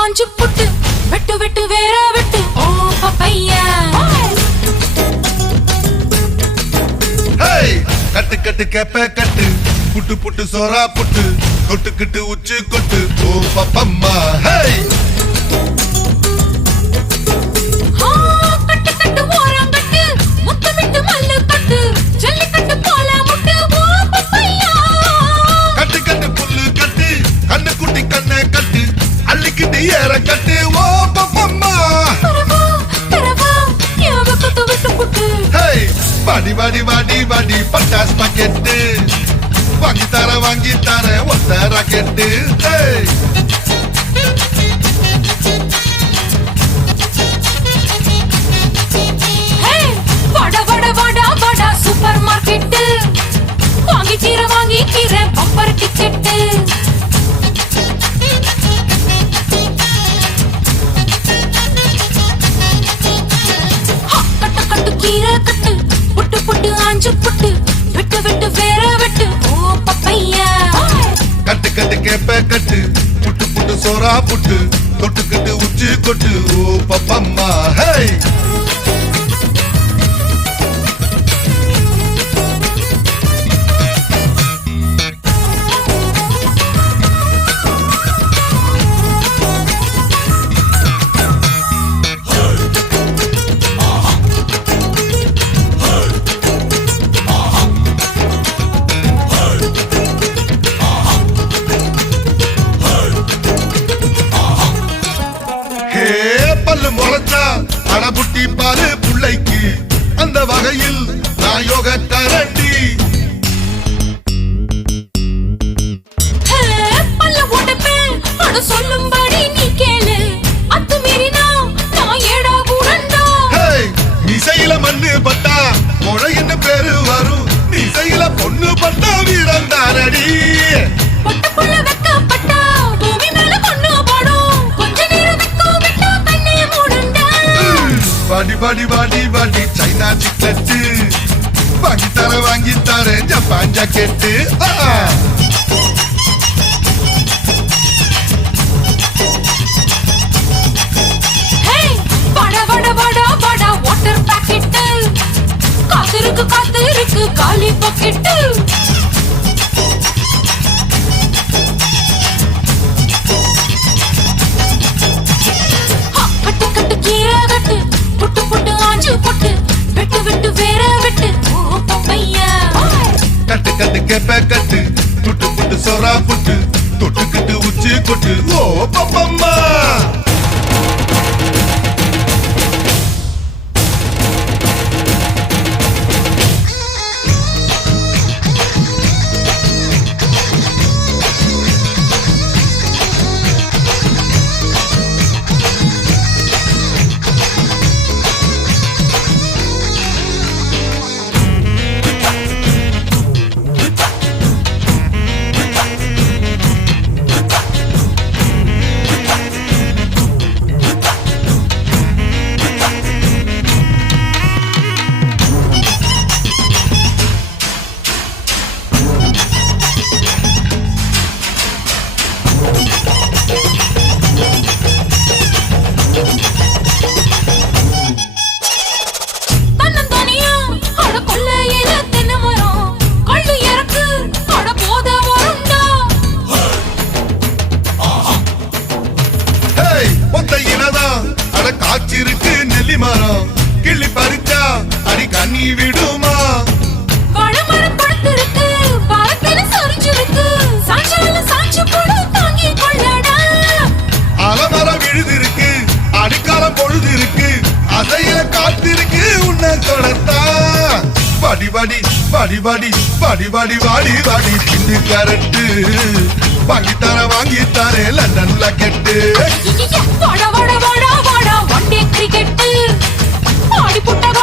ஆஞ்சு புட்டு வெட்டு வெட்டு வேற வெட்டு ஓ பப்பையா கட்டு கட்டு கேப்ப கட்டு புட்டு புட்டு சோரா புட்டு கொட்டுக்கிட்டு உச்சு கொட்டு ஓ பப்பம்மா கட்டு கட்டு ஓரம் கட்டு முத்து விட்டு மல்லு கட்டு ஜல்லி கட்டு போல முட்டு ஓ பப்பையா கட்டு கட்டு புல்லு கட்டு கண்ணு குட்டி கண்ணை கட்டு அள்ளிக்கிட்டு ஏற கட்டு ஓ பப்பம்மா வாடி வாடி வாடி வாடி பட்டாஸ் பாக்கெட்டு வாங்கி தர ஒத்த ராக்கெட்டு வட வட வட வட சூப்பர் மார்க்கெட்டு வாங்கி கீரை பம்பர் டிக்கெட்டு கட்டு கட்டு கீரை கட்டு புட்டு புட்டு ஆஞ்சு புட்டு வெட்டு வெட்டு வேற வெட்டு ஓ பப்பையா கட்டு கட்டு கேப்ப கட்டு புட்டு புட்டு சோரா புட்டு கொட்டுக்கிட்டு உச்சி கொட்டு ஓ பப்பம்மா பல்லு முளைச்சா அடபுட்டி பாரு புள்ளைக்கு அந்த வகையில் நான் யோக கரண்டி பல்ல ஓட்டப்பே அட சொல்லும்படி நீ கேளு அத்து மீறினா நான் ஏடா கூடண்டா மிசையில மண்ணு பட்டா முளைன்னு பேரு வரும் மிசையில பொண்ணு பட்டா வீரம் தாரடி பட்டப்புள்ள வெக்கப்பட்டா பூமி மேல பொண்ணு பாடும் கொஞ்ச நேரம் வெக்கம் விட்டா கண்ணே மூடுண்டா வாடி வாடி வாடி வாடி சைனா சிக்கெட்டு வாங்கி தர ஜப்பான் ஜாக்கெட்டு வட வட வட வட வாட்டர் பாக்கெட்டு காத்திருக்கு காலி பாக்கெட்டு கட்டு கட்டு கீரை கட்டு புட்டு புட்டு ஆஞ்சு புட்டு வெட்டு வெட்டு வேற வெட்டு ஓ பப்பையா கட்டு கட்டு கேப்ப கட்டு புட்டு புட்டு சோரா புட்டு தொட்டுக்கிட்டு உச்சி கொட்டு ஓ பப்பம்மா காய்ச்சிருக்கு நெல்லி மரம் கிள்ளி பறிச்சா அடி கண்ணி விடுமா பழமரம் படுத்திருக்கு பாரத்தில சரிஞ்சிருக்கு சாஞ்சால சாஞ்சு போடு தாங்கி கொள்ளடா அலமரம் விழுதிருக்கு அடிக்காலம் பொழுது இருக்கு அதையில காத்திருக்கு உன்னை தொடத்தா படி படி படி படி படி படி வாடி வாடி பின்னு கரட்டு வாங்கி தர லண்டன்ல கெட்டு வட வட வட வட ஒன் டே கிரிக்கெட் ஆடி புட்டக